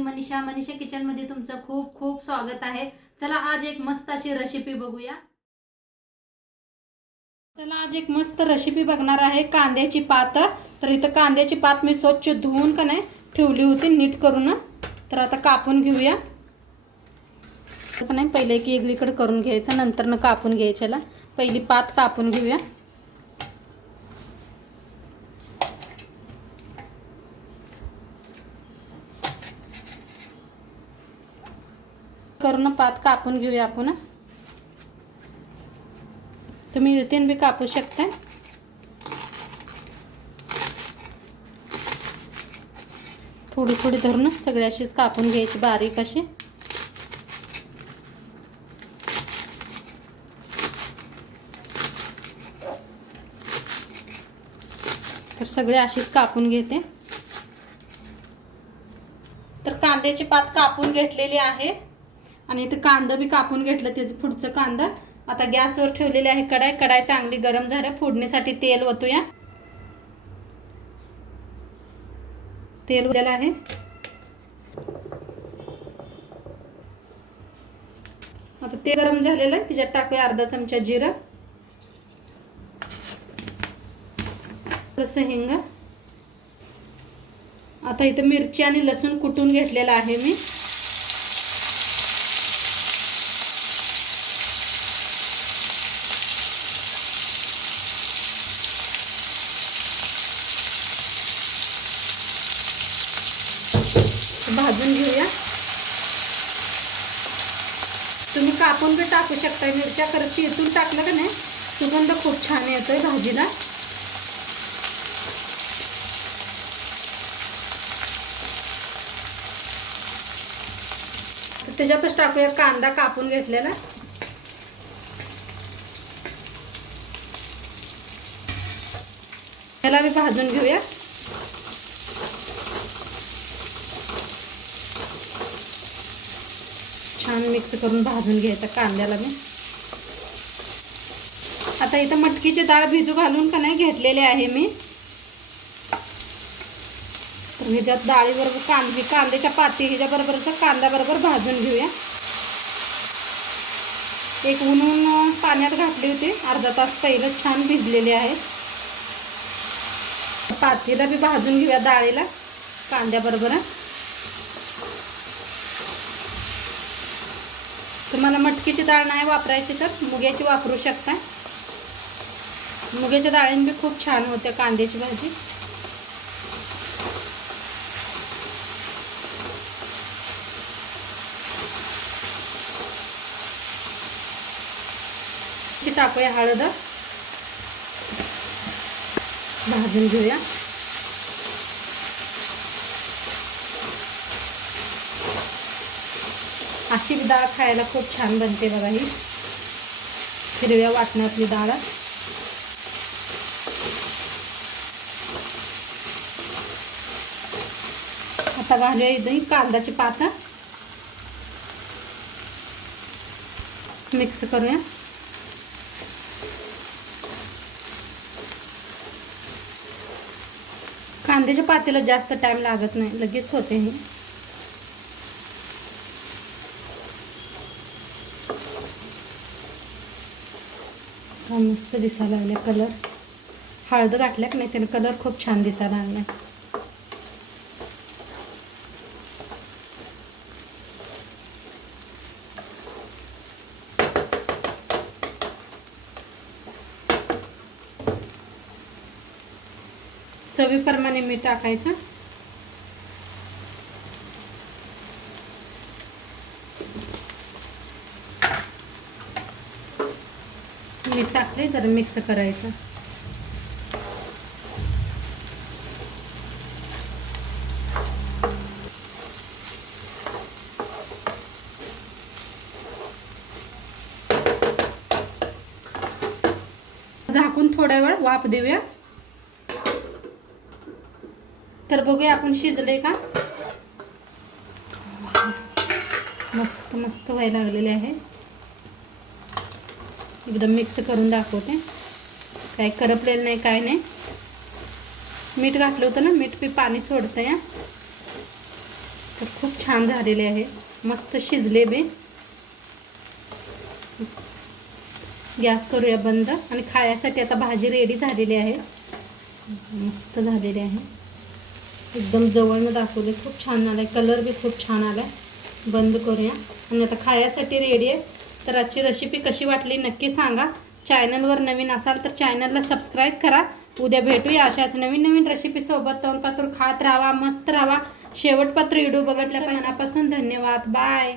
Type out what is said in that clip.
मी Manisha kitchen मध्ये तुमचं खूप खूप स्वागत आहे। चला आज एक मस्त अशी रेसिपी बघूया। चला आज एक मस्त रेसिपी बघणार आहे कांद्याची पात। तर इथं कांद्याची पात मी स्वच्छ धुवून का नाही ठेवली होती नीट करून। तर आता कापून घेऊया। नाही पहिले की वेगळीकडे करून घ्यायचं नंतर न कापून घ्यायच्याला। पहिली पात कापून घेऊया। करून पात कापून घेऊया आपण। तुम्ही इळतीन भी कापू शकता। थोडी थोडी धरून सगळी अशीच कापून घ्यायची बारीक अशी। तर सगळे अशीच कापून घेते। तर कांद्याची पात कापून घेतलेली आहे आणि इथे कांदा भी कापून घेतलं त्याचं पुढचं कांदा। आता गॅसवर ठेवलेली आहे कढाई। कढाई चांगली गरम झाली। फोडणीसाठी तेल ओतूया। तेल ओतलेलं आहे। आता ते गरम झालेलं आहे त्याच्यात टाकूया अर्धा चमचा जिरं, थोडंसं हिंग। आता इथे मिरची आणि लसूण कुटून घेतलेला आहे मी। भाजून घेऊया। तुम्ही कापून भी टाकू शकता मिरच्या। खरं चेचून टाकलं का नाही सुगंध खूप छान येतोय भाजीला। त्याच्यातच टाकूया कांदा कापून घेतलेला। याला भी भाजून घेऊया। छान मिक्स करून भाजून घ्यायचं कांद्याला मी। आता इथं मटकीची डाळ भिजू घालून का नाही घेतलेले आहे मी। तर ह्याच्यात डाळीबरोबर कांद्याच्या पाती ह्याच्या बरोबरचा कांदा बरोबर भाजून घेऊया। एक उन्हून पाण्यात घातली होती अर्धा तास पहिलं छान भिजलेले आहे। पातीला भी भाजून घेऊया डाळीला कांद्याबरोबर। तुम्हाला मटकीची डाळ नाही वापरायची तर मुगाची वापरू शकता। मुगाच्या डाळीने भी खूप छान होते कांद्याची भाजी। टाकूया हळद, भाजून घेऊया। अशी डाळ खायला खूप छान बनते बघा ही हिरव्या वाटणातली डाळ। आता घालूया इथं कांद्याची पात, मिक्स करूया। कांद्याच्या पातीला जास्त टाइम लागत नाही लगेच होते हे। मस्त दिसायला लागले कलर। हळद घातल्या की नाही त्याने कलर खूप छान दिसायला लागला। चवीप्रमाणे मीठ टाकायचं। मीठ टाकले जरा मिक्स करायचं। झाकून थोड्या वेळ वाफ देऊया। तर बघूया आपण शिजले का। मस्त मस्त व्हायला लागलेले आहे। एकदम मिक्स करून दाखवते। काही करपलेलं नाही काय नाही। मीठ घातलं होतं ना, मीठ बी पाणी सोडतं या। तर खूप छान झालेले आहे, मस्त शिजले बे. गॅस करूया बंद आणि खाण्यासाठी आता भाजी रेडी झालेली आहे. मस्त झालेली आहे, एकदम जवळनं दाखवले, खूप छान आलाय, कलर बी खूप छान आलाय. बंद करूया आणि आता खाण्यासाठी रेडी आहे. तर आजची रेसिपी कशी वाटली नक्की सांगा. चॅनलवर नवीन असाल तर चॅनलला सबस्क्राईब करा. उद्या भेटूया अशाच नवीन नवीन रेसिपी सोबत. तोंडपातूर खात राहा, मस्त राहा. शेवटपात्र व्हिडिओ बघितल्या मनापासून धन्यवाद. बाय.